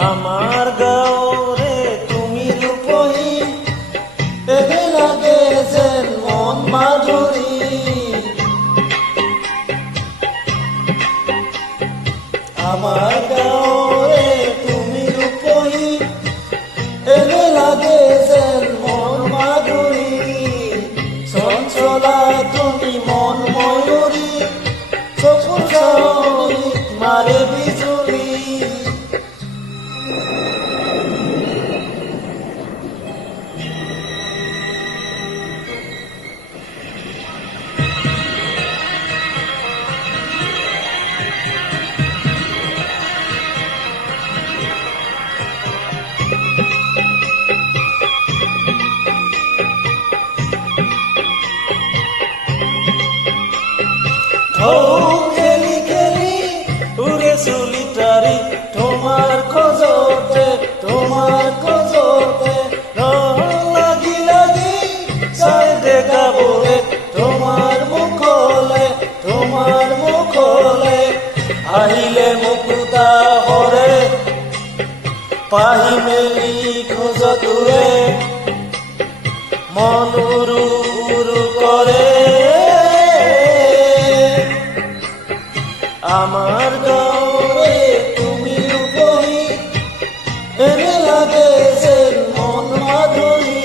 আমাৰ গাঁৱৰে তুমি ৰূপহী এনে লাগে যেন মন মাধুৰী আমাৰ গাঁৱৰে তুমি ৰূপহী এনে লাগে যেন মন মাধুৰী চঞ্চলা তুমি মন ময়ূৰী চকুৰ চাৱনিত মাৰে বিজুলী খেলি খেলি উড়ে চুলি তারি তোমার খোঁজতে লাগি লাগি চাই দেখাবলে তোমার মুখলে আহিলে মুকুতা হরে পাহি মেলি খোঁজ দূরে মন উৰু উৰু কৰে আমাৰ গাঁৱৰে তুমি ৰূপহী এনে লাগে যেন মন মাধুৰী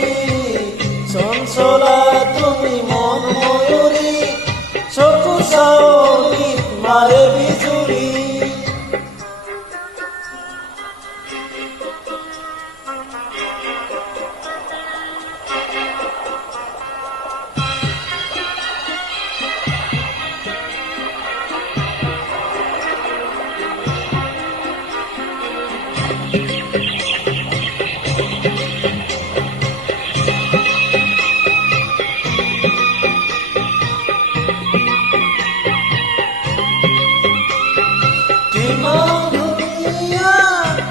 চঞ্চলা তুমি মন ময়ূৰী চকু চাৱনিত মাৰে বিজুলী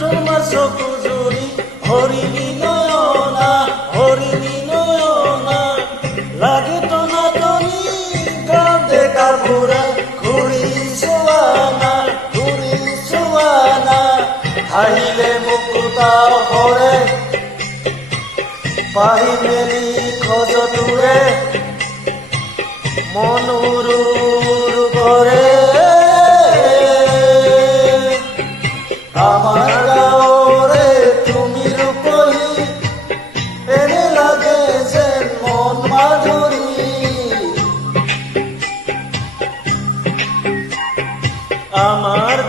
তোমাৰ চকু জুড়ি হৰিণী নয়না লাগে টনা টনি কাঁদে কাপুৰা ঘুৰি চোৱানা আহিলে মুকুতা হৰে পাহি মেলি খোঁজ দূৰে মন উৰু উৰু কৰে আমাৰ গাঁৱৰে তুমি ৰূপহী এনে লাগে যেন মন মাধুৰী আমাৰ